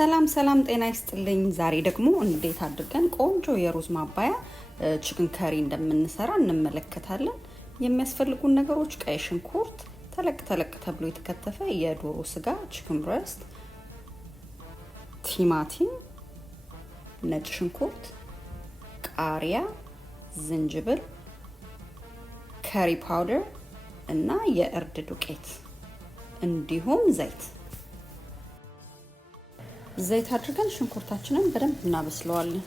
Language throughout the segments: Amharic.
ሰላም ጤና ይስጥልኝ። ዛሬ ደግሞ እንዴት አድርገን ቆንጆ የሩዝ ማባያ ቺክን ከሪ እንደምንሰራ እንመለከታለን። የሚያስፈልጉን ነገሮች ቀይ ሽንኩርት፣ ተለቅ ተብሎ የተከተፈ የዶሮ ስጋ ቺክን ብሬስት፣ ቲማቲም፣ ነጭ ሽንኩርት፣ ቃሪያ፣ ዝንጅብል፣ ከሪ ፓውደር እና የእርድ ዱቄት እንዲሁም ዘይት አድርገን ሽንኩርታችንን በደንብ እናበስለዋለን።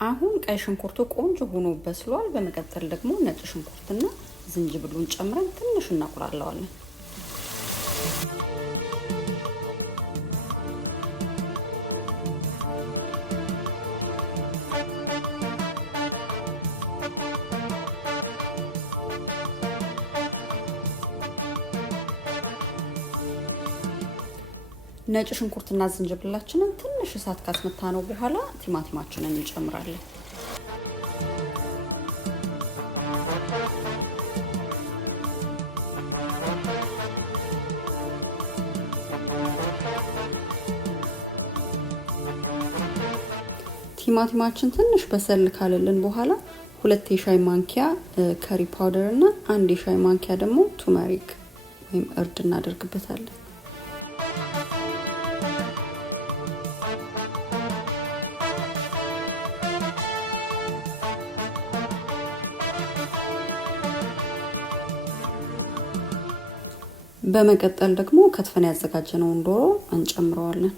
አሁን ቀይ ሽንኩርቱ ቆንጆ ሆኖ በስሏል። በመቀጠል ደግሞ ነጭ ሽንኩርትና ዝንጅብሉን ጨምረን ትንሽ እናቁላለዋለን። ነጭ ሽንኩርትና ዝንጅብላችንን ትንሽ እሳት ካስመታ ነው በኋላ ቲማቲማችንን እንጨምራለን። ቲማቲማችን ትንሽ በሰል ካለልን በኋላ 2 የሻይ ማንኪያ ከሪ ፓውደር እና 1 የሻይ ማንኪያ ደግሞ turmeric ወይም እርድ እናደርግበታለን። በመቀጠል ደግሞ ከትፈን ያዘጋጀነውን ዶሮ እንጨምረዋለን።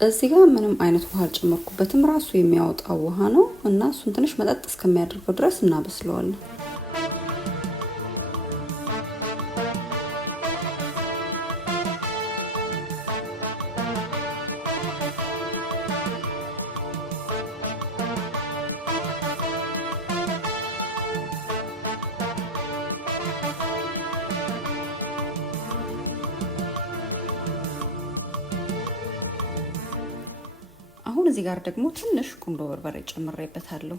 እዚህ ጋር ምንም አይነት ውሃ አልጨመርኩበትም። ራሱ የሚያወጣው ውሃ ነው እና እሱን ትንሽ መጠጥ እስከሚያደርገው ድረስ እናበስለዋለን። አሁን እዚህ ጋር ደግሞ ትንሽ ቁንዶ በርበሬ ጨምሬበታለሁ።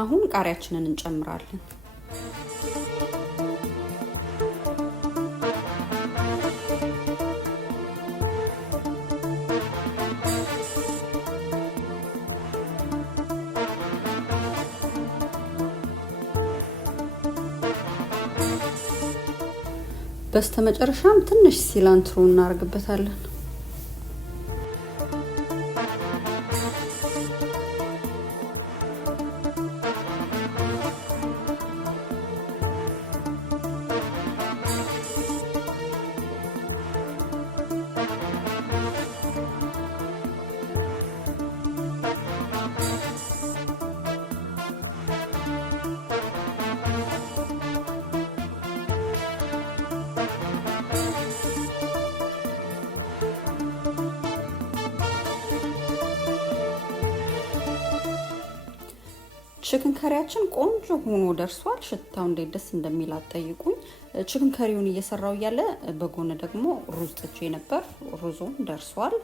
አሁን ቃሪያችንን እንጨምራለን። በስተመጨረሻም ትንሽ ሲላንትሮ እናደርግበታለን። ቺክን ከሪያችን ቆንጆ ሆኖ ደርሷል። ሽታው እንዴት ደስ እንደሚል አትጠይቁኝ። ቺክን ከሪውን እየሰራው ያለ በጎን ደግሞ ሩዝ ጥጄ ነበር። ሩዙም ደርሷል።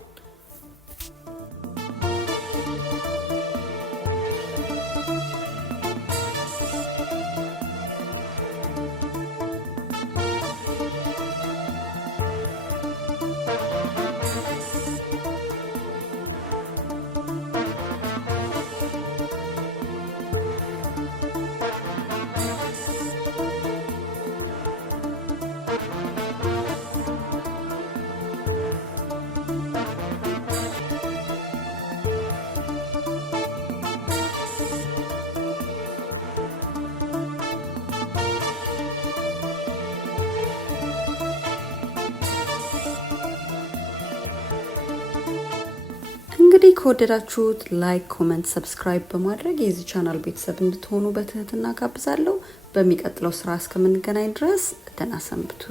እንግዲህ ከወደዳችሁት ላይክ፣ ኮሜንት፣ ሰብስክራይብ በማድረግ የዚህ ቻናል ቤተሰብ እንድትሆኑ በትህትና ጋብዛለሁ። በሚቀጥለው ስራ እስከምንገናኝ ድረስ ደህና ሰንብቱ።